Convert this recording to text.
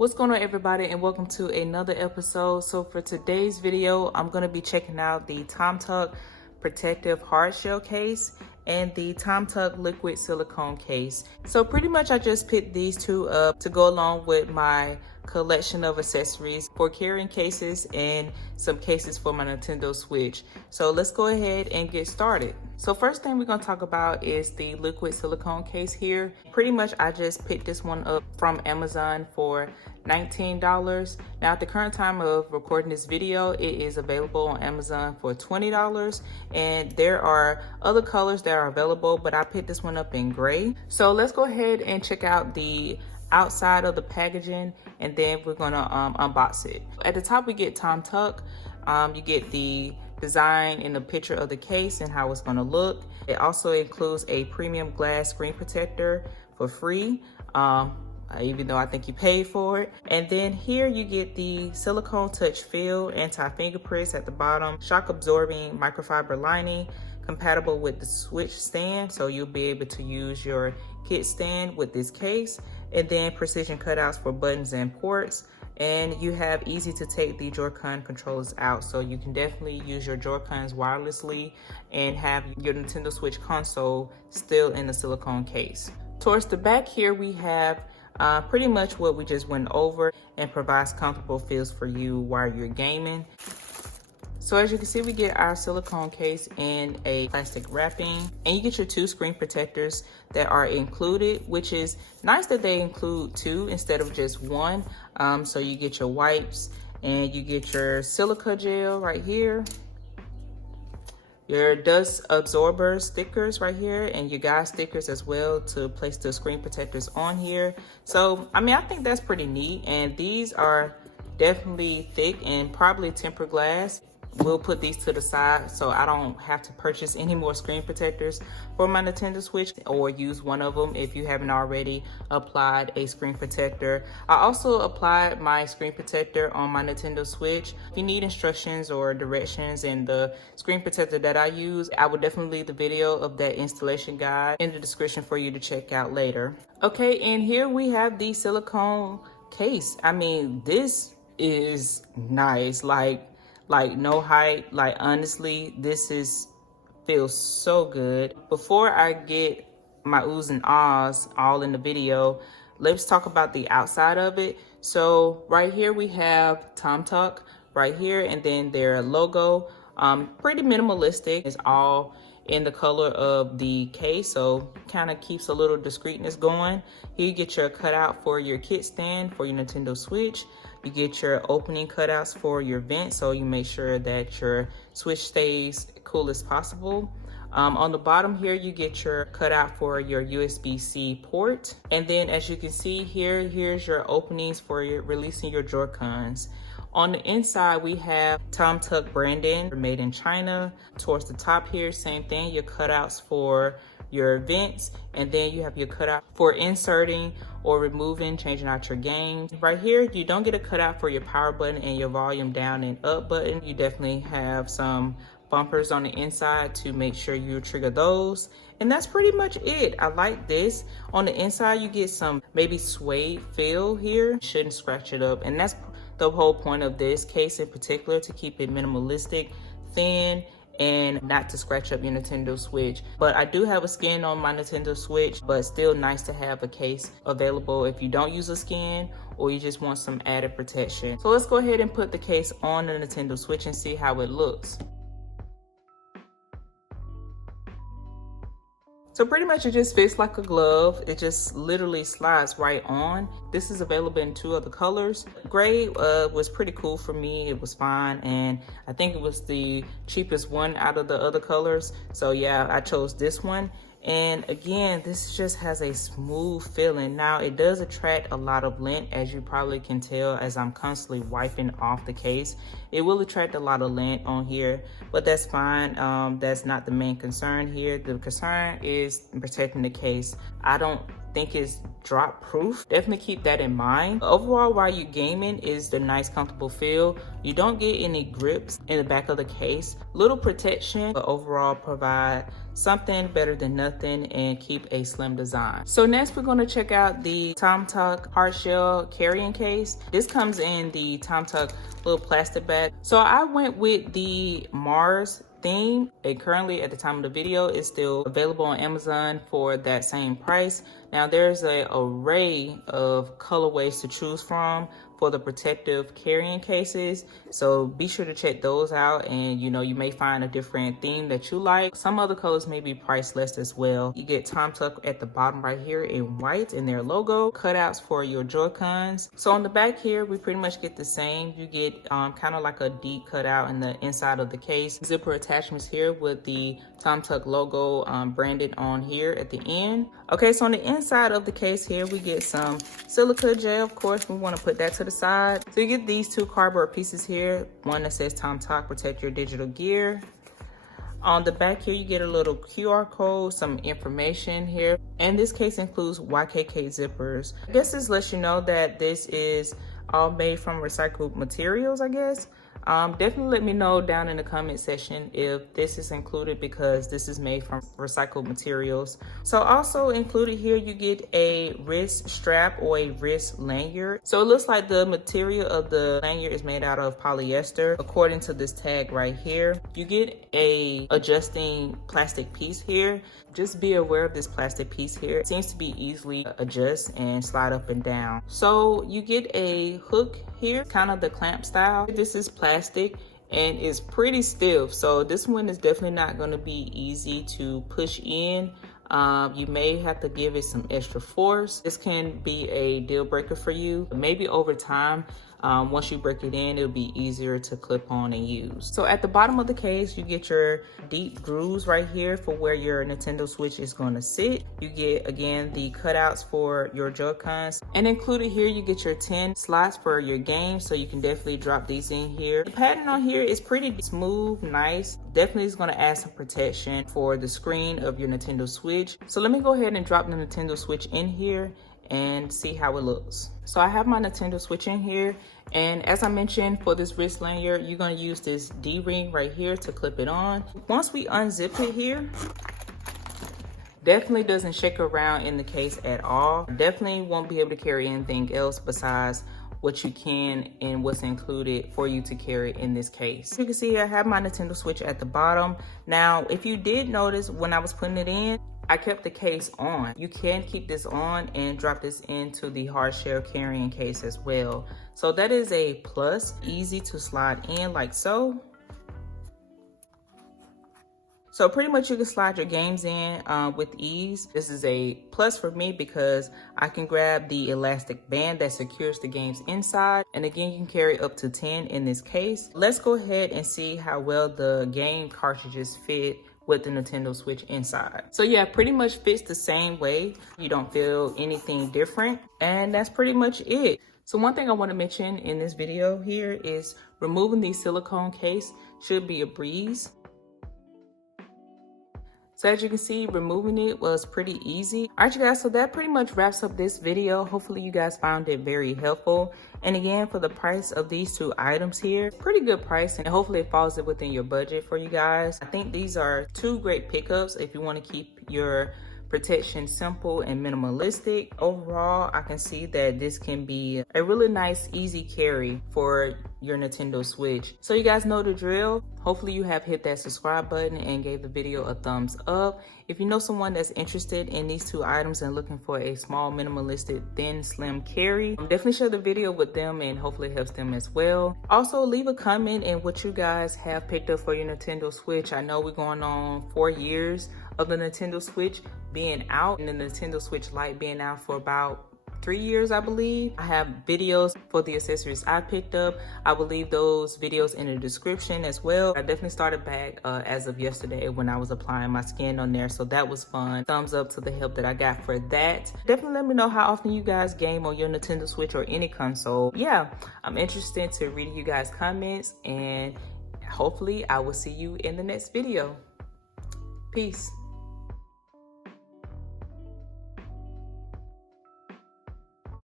What's going on, everybody, and welcome to another episode. So for today's video, I'm going to be checking out the tomtoc protective hard shell case and the tomtoc liquid silicone case. So pretty much I just picked these two up to go along with my collection of accessories for carrying cases and some cases for my Nintendo Switch. So let's go ahead and get started. So first thing we're going to talk about is the liquid silicone case here. Pretty much I just picked this one up from Amazon for $19. Now at the current time of recording this video, it is available on Amazon for $20, and there are other colors that are available, but I picked this one up in gray. So let's go ahead and check out the outside of the packaging, and then we're gonna unbox it. At the top we get tomtoc. You get the design and the picture of the case and how it's going to look. It also includes a premium glass screen protector for free, even though I think you paid for it. And then here you get the silicone touch feel, anti-fingerprints at the bottom, shock absorbing microfiber lining, compatible with the Switch stand, so you'll be able to use your kit stand with this case, and then precision cutouts for buttons and ports. And you have easy to take the Joy-Con controllers out, so you can definitely use your Joy-Cons wirelessly and have your Nintendo Switch console still in the silicone case. Towards the back here we have pretty much what we just went over, and provides comfortable feels for you while you're gaming. So as you can see, we get our silicone case in a plastic wrapping, and you get your two screen protectors that are included, which is nice that they include two instead of just one. So you get your wipes, and you get your silica gel right here, your dust absorber stickers right here, and your guide stickers as well to place the screen protectors on here. So I mean, I think that's pretty neat, and these are definitely thick and probably tempered glass. We'll put these to the side so I don't have to purchase any more screen protectors for my Nintendo Switch, or use one of them if you haven't already applied a screen protector. I also applied my screen protector on my Nintendo Switch. If you need instructions or directions and the screen protector that I use, I will definitely leave the video of that installation guide in the description for you to check out later. Okay, and here we have the silicone case. I mean, this is nice. Like no hype, like honestly, this feels so good. Before I get my oohs and ahs all in the video, let's talk about the outside of it. So right here we have tomtoc right here, and then their logo, pretty minimalistic. It's all in the color of the case, so kind of keeps a little discreetness going. Here you get your cutout for your kit stand for your Nintendo Switch. You get your opening cutouts for your vent, so you make sure that your Switch stays cool as possible. On the bottom here, you get your cutout for your USB-C port. And then as you can see here, here's your openings for releasing your Joy-Cons. On the inside, we have tomtoc branding, made in China. Towards the top here, same thing, your cutouts for your vents, and then you have your cutout for inserting or removing, changing out your games. Right here, you don't get a cutout for your power button and your volume down and up button. You definitely have some bumpers on the inside to make sure you trigger those. And that's pretty much it. I like this. On the inside, you get some maybe suede feel here. Shouldn't scratch it up. And that's the whole point of this case in particular, to keep it minimalistic, thin, and not to scratch up your Nintendo Switch. But I do have a skin on my Nintendo Switch, but still nice to have a case available if you don't use a skin or you just want some added protection. So let's go ahead and put the case on the Nintendo Switch and see how it looks. So pretty much it just fits like a glove. It just literally slides right on. This is available in two other colors. Gray was pretty cool for me. It was fine, and I think it was the cheapest one out of the other colors. So yeah, I chose this one. And again, this just has a smooth feeling. Now it does attract a lot of lint, as you probably can tell as I'm constantly wiping off the case. It will attract a lot of lint on here, but that's fine. That's not the main concern here. The concern is protecting the case. I don't think it's drop proof. Definitely keep that in mind. Overall, while you're gaming, is the nice comfortable feel. You don't get any grips in the back of the case. Little protection, but overall provide something better than nothing and keep a slim design. So next we're going to check out the tomtoc hard shell carrying case. This comes in the tomtoc little plastic bag. So I went with the Mars theme, and currently at the time of the video is still available on Amazon for that same price. Now there's an array of colorways to choose from for the protective carrying cases, so be sure to check those out, and you may find a different theme that you like. Some other colors may be priced less as well. You get tomtoc at the bottom right here in white in their logo, cutouts for your Joy-Cons. So on the back here we pretty much get the same. You get kind of like a deep cutout in the inside of the case, zipper attachments here with the tomtoc logo branded on here at the end. Okay, so on the inside of the case here we get some silica gel. Of course we want to put that to the side. So you get these two cardboard pieces here, one that says tomtoc protect your digital gear. On the back here you get a little QR code, some information here, and this case includes YKK zippers. I guess this lets you know that this is all made from recycled materials, I guess. Definitely let me know down in the comment section if this is included, because this is made from recycled materials. So also included here you get a wrist strap or a wrist lanyard. So it looks like the material of the lanyard is made out of polyester according to this tag right here. You get a adjusting plastic piece here. Just be aware of this plastic piece here. It seems to be easily adjust and slide up and down. So you get a hook here, kind of the clamp style. This is plastic and it's pretty stiff, so this one is definitely not going to be easy to push in. You may have to give it some extra force. This can be a deal breaker for you. Maybe over time, once you break it in, it'll be easier to clip on and use. So at the bottom of the case, you get your deep grooves right here for where your Nintendo Switch is going to sit. You get, again, the cutouts for your Joy-Cons. And included here, you get your 10 slots for your games, so you can definitely drop these in here. The pattern on here is pretty smooth, nice. Definitely is going to add some protection for the screen of your Nintendo Switch. So let me go ahead and drop the Nintendo Switch in here and see how it looks. So I have my Nintendo Switch in here, and as I mentioned, for this wrist lanyard, you're gonna use this D-ring right here to clip it on. Once we unzip it here, definitely doesn't shake around in the case at all. Definitely won't be able to carry anything else besides what you can and what's included for you to carry in this case. You can see I have my Nintendo Switch at the bottom. Now, if you did notice when I was putting it in, I kept the case on. You can keep this on and drop this into the hard shell carrying case as well. So that is a plus, easy to slide in like so. So pretty much you can slide your games in with ease. This is a plus for me because I can grab the elastic band that secures the games inside. And again, you can carry up to 10 in this case. Let's go ahead and see how well the game cartridges fit with the Nintendo Switch inside. So yeah, pretty much fits the same way. You don't feel anything different, and that's pretty much it. So one thing I want to mention in this video here is removing the silicone case should be a breeze. So as you can see, removing it was pretty easy. All right, you guys, so that pretty much wraps up this video. Hopefully you guys found it very helpful. And again, for the price of these two items here, pretty good price, and hopefully it falls within your budget for you guys. I think these are two great pickups if you want to keep your protection simple and minimalistic. Overall, I can see that this can be a really nice, easy carry for your Nintendo Switch. So you guys know the drill. Hopefully you have hit that subscribe button and gave the video a thumbs up. If you know someone that's interested in these two items and looking for a small, minimalistic, thin, slim carry, definitely share the video with them and hopefully it helps them as well. Also, leave a comment in what you guys have picked up for your Nintendo Switch. I know we're going on 4 years of the Nintendo Switch being out and the Nintendo Switch Lite being out for about 3 years, I believe. I have videos for the accessories I picked up. I will leave those videos in the description as well. I definitely started back as of yesterday when I was applying my skin on there, so that was fun. Thumbs up to the help that I got for that. Definitely let me know how often you guys game on your Nintendo Switch or any console. Yeah, I'm interested to read you guys' comments, and hopefully I will see you in the next video. Peace.